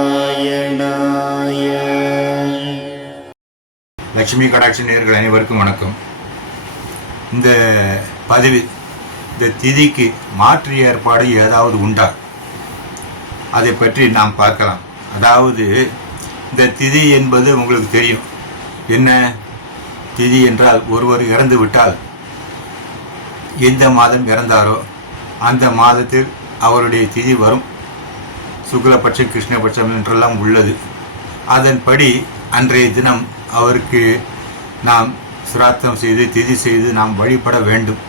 நாராயணாய லட்சுமி கடாட்சி நேர்கள் அனைவருக்கும் வணக்கம். இந்த பதிவு இந்த திதிக்கு மாற்று ஏற்பாடு ஏதாவது உண்டா? அதை பற்றி நாம் பார்க்கலாம். அதாவது இந்த திதி என்பது உங்களுக்கு தெரியும். என்ன? திதி என்றால் ஒருவர் இறந்து விட்டால் எந்த மாதம் இறந்தாரோ? அந்த மாதத்தில் அவருடைய திதி வரும். சுக்லபட்சம் கிருஷ்ணபட்சம் என்றெல்லாம் உள்ளது. அதன்படி அன்றைய தினம் அவருக்கு நாம் சிராத்தம் செய்து திதி செய்து நாம் வழிபட வேண்டும்.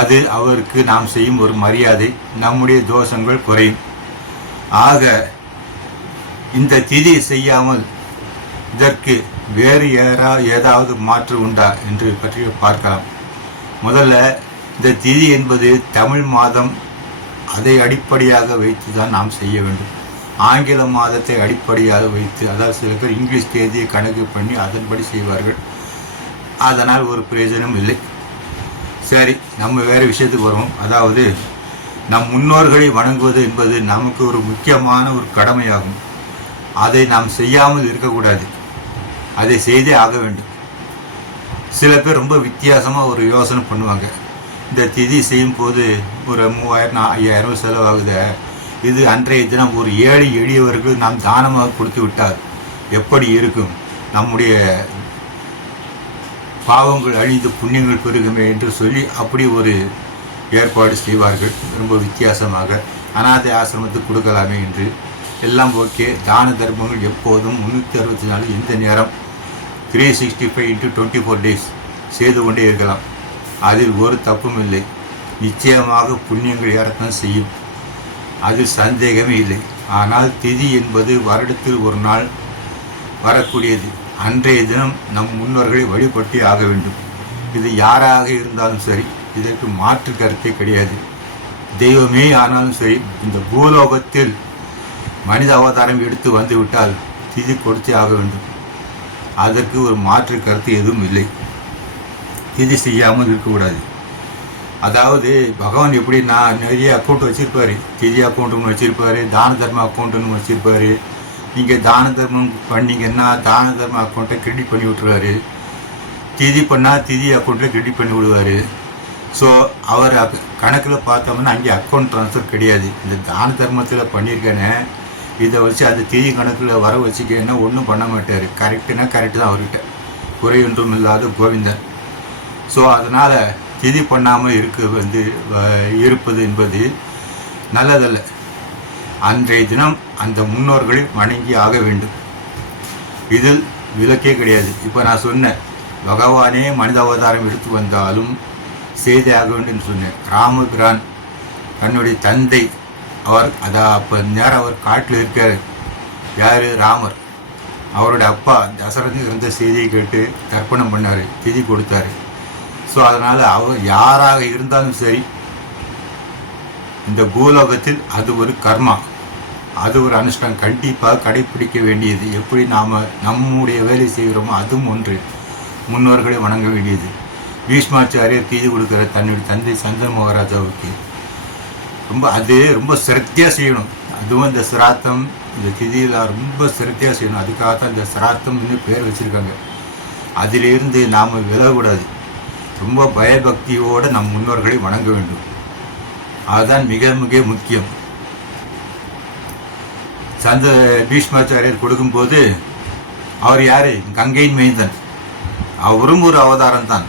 அது அவருக்கு நாம் செய்யும் ஒரு மரியாதை. நம்முடைய தோஷங்கள் குறையும். ஆக இந்த திதி செய்யாமல் இதற்கு வேறு ஏறா ஏதாவது மாற்று உண்டா என்று பற்றி பார்க்கலாம். முதல்ல இந்த திதி என்பது தமிழ் மாதம் அதை அடிப்படையாக வைத்து தான் நாம் செய்ய வேண்டும். ஆங்கில மாதத்தை அடிப்படையாக வைத்து அதாவது சில பேர் இங்கிலீஷ் தேதியை கணக்கு பண்ணி அதன்படி செய்வார்கள். அதனால் ஒரு பிரயோஜனம் இல்லை. சரி நம்ம வேறு விஷயத்துக்கு வருவோம். அதாவது நம் முன்னோர்களை வணங்குவது என்பது நமக்கு ஒரு முக்கியமான ஒரு கடமையாகும். அதை நாம் செய்யாமல் இருக்கக்கூடாது. அதை செய்தே ஆக வேண்டும். சில பேர் ரொம்ப வித்தியாசமாக ஒரு யோசனை பண்ணுவாங்க. இந்த திதி செய்யும் போது ஒரு மூவாயிரம் ஐயாயிரம் செலவாகுது. இது அன்றைய தினம் ஒரு ஏழை எளியவர்கள் நாம் தானமாக கொடுத்து விட்டார். எப்படி இருக்கும்? நம்முடைய பாவங்கள் அழிந்து புண்ணியங்கள் பெருகுமே என்று சொல்லி அப்படி ஒரு ஏற்பாடு செய்வார்கள். ரொம்ப வித்தியாசமாக. அனாதை ஆசிரமத்துக்கு கொடுக்கலாமே என்று. எல்லாம் ஓகே. தான தர்மங்கள் எப்போதும் முந்நூற்றி அறுபத்தி நாலு எந்த நேரம். Three sixty five into twenty four days செய்து கொண்டே இருக்கலாம். அதில் ஒரு தப்பும் இல்லை. நிச்சயமாக புண்ணியங்கள் இறக்கம் செய்யும். அது சந்தேகமே இல்லை. ஆனால் திதி என்பது வருடத்தில் ஒரு நாள் வரக்கூடியது. அன்றைய தினம் நம் முன்னோர்களை வழிபட்டு ஆக வேண்டும். இது யாராக இருந்தாலும் சரி இதற்கு மாற்று கருத்தே கிடையாது. தெய்வமே ஆனாலும் சரி இந்த பூலோகத்தில் மனித அவதாரம் எடுத்து வந்துவிட்டால் திதி கொடுத்தே ஆக வேண்டும். அதற்கு ஒரு மாற்று கருத்து எதுவும் இல்லை. திதி செய்யாமல் இருக்கக்கூடாது. அதாவது பகவான் எப்படின்னா நிறைய அக்கௌண்ட் வச்சுருப்பார். திதி அக்கௌண்ட்டுன்னு வச்சுருப்பாரு தான தர்ம அக்கௌண்ட்டுன்னு வச்சுருப்பாரு. நீங்கள் தான தர்மம் பண்ணிங்கன்னா தான தர்ம அக்கௌண்ட்டை கிரெடிட் பண்ணி விட்ருவாரு திதி பண்ணால் திதி அக்கௌண்ட்டில் கிரெடிட் பண்ணி விடுவார். ஸோ அவர் கணக்கில் பார்த்தோம்னா அங்கே அக்கௌண்ட் ட்ரான்ஸ்ஃபர் கிடையாது. இந்த தான தர்மத்தில் பண்ணியிருக்கேனே இதை வச்சு அந்த திதி கணக்கில் வர வச்சுக்கன்னா ஒன்றும் பண்ண மாட்டார். கரெக்டுனா கரெக்டு தான் அவர்கிட்ட. குறை ஒன்றும் இல்லாத கோவிந்தன். ஸோ அதனால் திதி பண்ணாமல் இருக்க வந்து வ- இருப்பது என்பது நல்லதல்ல. அன்றைய தினம் அந்த முன்னோர்களை வணங்கி ஆக வேண்டும். இதில் விலக்கே கிடையாது. இப்போ நான் சொன்னேன் பகவானே மனித அவதாரம் எடுத்து வந்தாலும் செய்தே ஆக வேண்டும் சொன்னேன். ராமபிரான் தன்னுடைய தந்தை அவர் அதான் அப்போ நேரம் அவர் காட்டில் இருக்கார். யார்? ராமர். அவருடைய அப்பா தசரதன் இருந்த செய்தியை கேட்டு தர்ப்பணம் பண்ணார் திதி கொடுத்தாரு. ஸோ அதனால் அவர் யாராக இருந்தாலும் சரி இந்த பூலோகத்தில் அது ஒரு கர்மா. அது ஒரு அனுஷ்டானம். கண்டிப்பாக கடைப்பிடிக்க வேண்டியது. எப்படி நாம் நம்முடைய வேலை செய்கிறோமோ அதுவும் ஒன்று முன்னோர்களை வணங்க வேண்டியது. பீஷ்மாச்சாரியர் தீதி கொடுக்குற தன்னுடைய தந்தை சந்தன் மகாராஜாவுக்கு ரொம்ப அது ரொம்ப சிரத்தியாக செய்யணும். அதுவும் இந்த சிராத்தம் இந்த திதியெல்லாம் ரொம்ப சிரத்தியாக செய்யணும். அதுக்காக தான் இந்த சிராத்தம்னு பேர் வச்சுருக்காங்க. அதிலிருந்து நாம் விலகக்கூடாது. ரொம்ப பயபக்தியோடு நம் முன்னோர்களை வணங்க வேண்டும். அதுதான் மிக மிக முக்கியம். சந்த பீஷ்மாச்சாரியர் கொடுக்கும்போது அவர் யார்? கங்கையின் மைந்தன் அவரும் ஒரு அவதாரம் தான்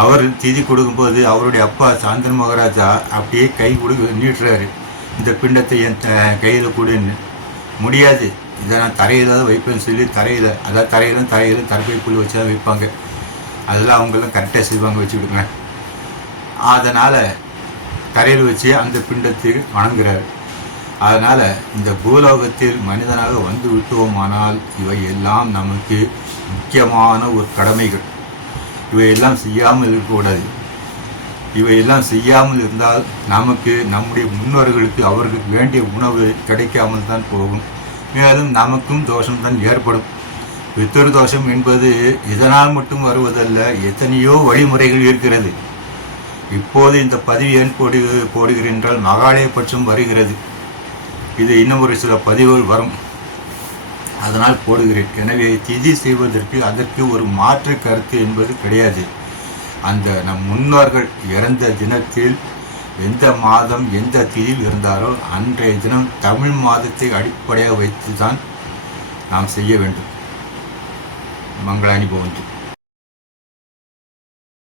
அவர் திதி கொடுக்கும்போது அவருடைய அப்பா சாந்தன் மகாராஜா அப்படியே கை கொடு நீட்டுறாரு. இந்த பிண்டத்தை என் கையில் கொடுன்னு. முடியாது. இதை நான் தரையில் தான் வைப்பேன்னு சொல்லி தரையில் அதாவது தரையிலும் தரையிலும் தரப்பை புல் வச்சு தான் வைப்பாங்க. அதெல்லாம் அவங்களாம் கரெக்டாக செய்வாங்க வச்சுக்கிடுங்க அதனால் தரையில் வச்சு அந்த பிண்டத்தை வணங்குறார். அதனால் இந்த பூலோகத்தில் மனிதனாக வந்து விட்டோமானால் இவை எல்லாம் நமக்கு முக்கியமான ஒரு கடமைகள். இவையெல்லாம் செய்யாமல் இருக்கக்கூடாது. இவையெல்லாம் செய்யாமல் இருந்தால் நமக்கு நம்முடைய முன்னோர்களுக்கு அவர்களுக்கு வேண்டிய உணவு கிடைக்காமல் தான் போகும். மேலும் நமக்கும் தோஷம்தான் ஏற்படும். பித்தர்தோஷம் என்பது இதனால் மட்டும் வருவதல்ல எத்தனையோ வழிமுறைகள் இருக்கிறது. இப்போது இந்த பதிவு ஏன் போடு போடுகிறேன் என்றால் மகாலயபட்சம் வருகிறது. இது இன்னும் ஒரு சில பதிவுகள் வரும். அதனால் போடுகிறேன். எனவே திதி செய்வதற்கு அதற்கு ஒரு மாற்று கருத்து என்பது கிடையாது. அந்த நம் முன்னோர்கள் இறந்த தினத்தில் எந்த மாதம் எந்த திதியில் இருந்தாரோ அன்றைய தினம் தமிழ் மாதத்தை அடிப்படையாக வைத்து தான் நாம் செய்ய வேண்டும். Mangrani Bonte.